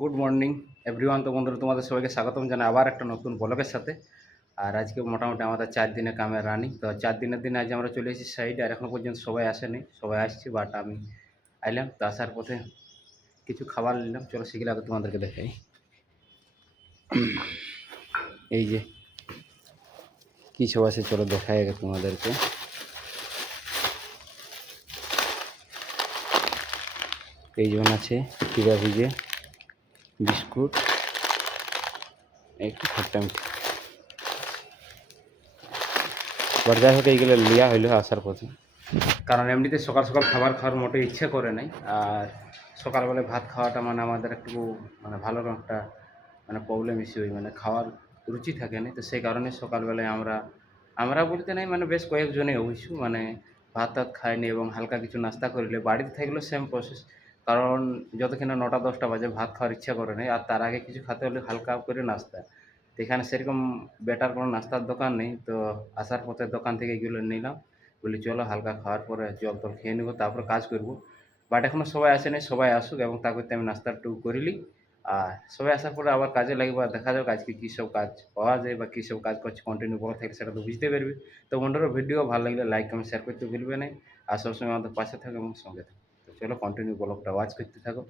Good morning everyone. তো বন্ধুরা, তোমাদের সবাইকে স্বাগতম জানাই আবার একটা নতুন ব্লগের সাথে। আর আজকে মোটামুটি আমাদের 4 দিনের কামের রানিং। তো 4 দিনের দিনে আজ আমরা চলে এসেছি সাইডে, আর এখনও পর্যন্ত সবাই আসেনি। সবাই আসছি, বাট আমি আইলাম। তো আসার পথে কিছু খাবার নিলাম, চলো সেগুলো আগে তোমাদেরকে দেখাই। এই যে কী সব আছে চলো দেখাই আগে তোমাদেরকে। এই যেমন আছে চিড়া ভিজে, বিস্কুট, একটু খট্টা মিঠা। বাট যাই হোক এইগুলো লিয়া হইলো আসার পথে, কারণ এমনিতে সকাল সকাল খাবার খাওয়ার মোটে ইচ্ছে করে নাই। আর সকালবেলায় ভাত খাওয়াটা মানে আমাদের একটু মানে ভালো একটা মানে প্রবলেম ইস্যু, মানে খাওয়ার রুচি থাকে না। তো সেই কারণে সকালবেলায় আমরা বলতে নাই, মানে বেশ কয়েকজনে অবশ্য মানে ভাত টাত খায়নি এবং হালকা কিছু নাস্তা করলে। বাড়িতে থাকলেও সেম প্রসেস, কারণ যতক্ষণ না 9টা 10টা বাজে ভাত খাওয়ার ইচ্ছা করে নাই, আর তার আগে কিছু খেতে হলে হালকা করে নাস্তা। তো এখানে সেরকম বেটার কোনো নাস্তার দোকান নেই, তো আসার পথে দোকান থেকে এগুলো নিলাম। বলি চলো হালকা খাওয়ার পরে জল টল খেয়ে নেবো, তারপর কাজ করবো। বাট এখনও সবাই আসেনি, সবাই আসুক এবং তা করতে আমি নাস্তা একটু করিলি। আর সবাই আসার পরে আবার কাজে লাগবে, আর দেখা যাক আজকে কী সব কাজ পাওয়া যায় বা কী সব কাজ করছে। কন্টিনিউ বলা থাকে সেটা তো বুঝতে পারবে। তো বন্ধুরা, ভিডিও ভালো লাগলে লাইক কমেন্ট শেয়ার করতে ভুলবে না, আর সবসময় আমাদের পাশে থাকো এবং সঙ্গে থাকো। তো চলো কন্টিনিউ ব্লগটা ওয়াচ করতে থাকো।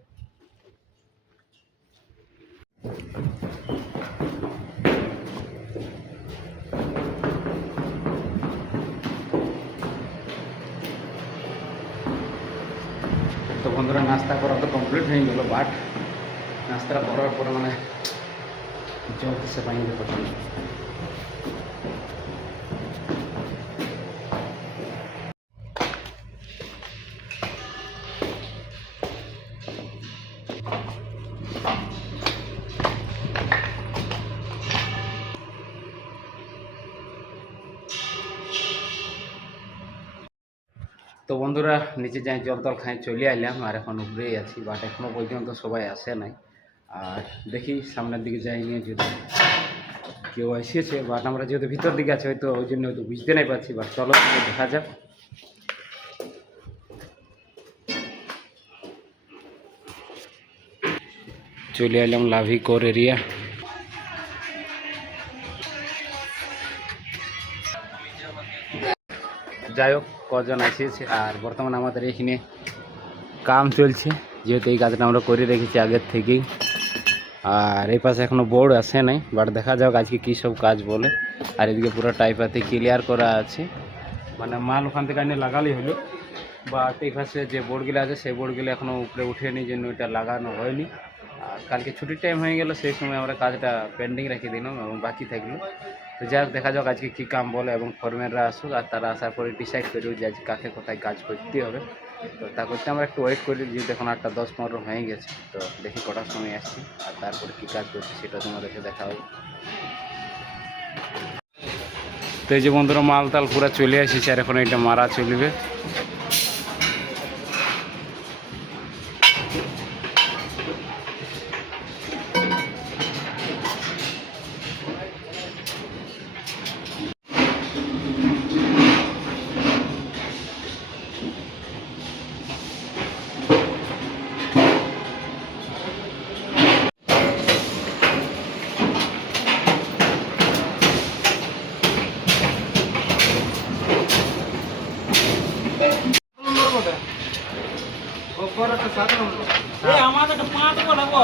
তো বন্ধুরা, নাস্তা করা তো কমপ্লিট হয়ে গেল, বাট নাস্তাটা করার পরে মানে জল কিসে পানি দিয়ে পছন্দ। তো বন্ধুরা, নিচে যাই জল টল খাই চলে আইলাম, আর এখন উপরেই আছি। বাট এখনও পর্যন্ত সবাই আসে নাই। আর দেখি সামনের দিকে যাই নিয়ে যদি কেউ এসেছে, বাট আমরা যেহেতু ভিতর দিকে আছি হয়তো ওই জন্য হয়তো বুঝতে নাই পারছি। বাট চলো দেখা যাক। চলে এলাম লাভি কোর এরিয়া। যাই হোক, কজন আসিয়েছে, আর বর্তমানে আমাদের এখানে কাম চলছে, যেহেতু এই কাজটা আমরা করে রেখেছি আগের থেকেই। আর এই পাশে এখনও বোর্ড আসে নাই, বাট দেখা যাক আজকে কী সব কাজ বলে। আর এদিকে পুরো টাইপাতে ক্লিয়ার করা আছে, মানে মাল ওখান থেকে এনে লাগালেই হলো। বাট এই পাশে যে বোর্ডগুলো আছে সেই বোর্ডগুলো এখনও উপরে উঠেনি, জন্য এটা লাগানো হয়নি। আর কালকে ছুটির টাইম হয়ে গেল, সেই সময় আমরা কাজটা পেন্ডিং রেখে দিলাম এবং বাকি থাকলো। তো যাই হোক, দেখা যাক আজকে কী কাম বলে এবং ফরম্যানরা আসুক, আর তারা আসার পরে ডিসাইড করবে যে আজ কাকে কোথায় কাজ করতে হবে। তো তা করতে আমরা একটু ওয়েট করি, যেহেতু এখন 8টা 10-15 হয়ে গেছে। তো দেখি কটার সময় আসছি, আর তারপরে কী কাজ করছি সেটা তোমাদেরকে দেখা হবে। তো এই যে বন্ধুরা, মাল তাল পুরো চলে এসেছে, আর এখন এটা মারা চলবে। আমাদের 5 লাগবো।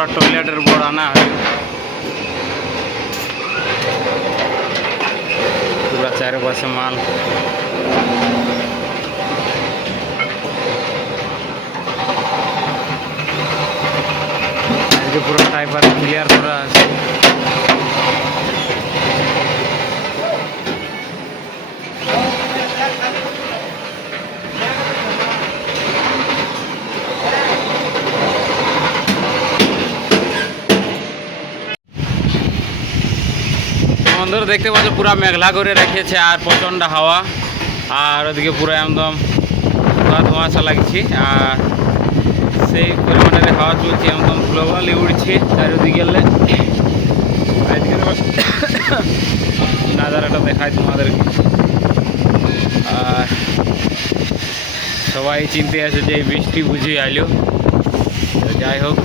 পুরা টয়লেটের বোর্ড আনা হইল পুরা চারপাশে মাল আজকে পুরো টাইপার ক্লিয়ার করা আছে বন্ধুরা দেখতে পাচ্ছ পুরা মেঘলা করে রেখেছে আর প্রচণ্ড হাওয়া আর ওদিকে পুরো একদম ধোঁয়াশা লাগছে আর সেই পরিমাণের হাওয়া চলছে একদম গ্লোবালি উড়ছে চারিদিকে আজকে নাজারাটা দেখায় তোমাদেরকে আর সবাই চিনতে আছে যে বৃষ্টি বুঝি আইলো যাই হোক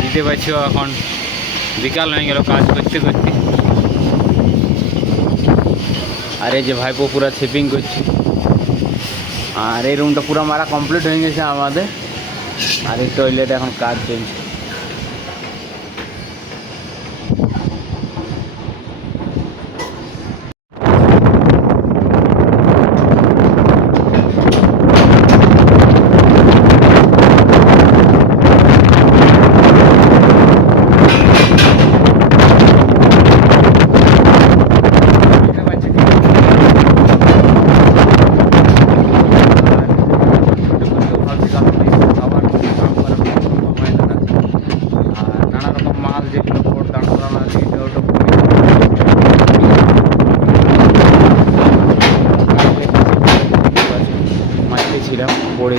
দিতে পারছি এখন বিকাল হয়ে গেল কাজ করতে করতে আর এই যে ভাইপো পুরা শিপিং করছে আর এই রুমটা পুরো মারা কমপ্লিট হয়ে গেছে আমাদের আর এই টয়লেট এখন কাজ চলছে ছিলাম পড়ে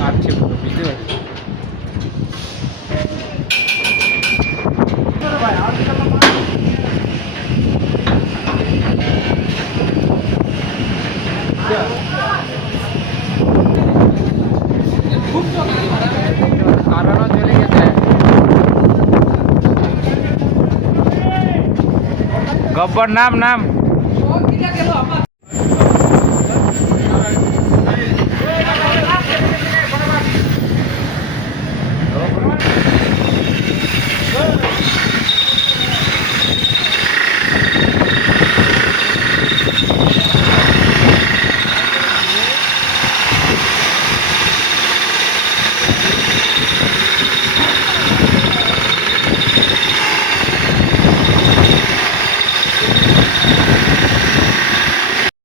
কাটছে পুরো বুঝতে পারছি কারণ চলে গেছে গব্বর নাম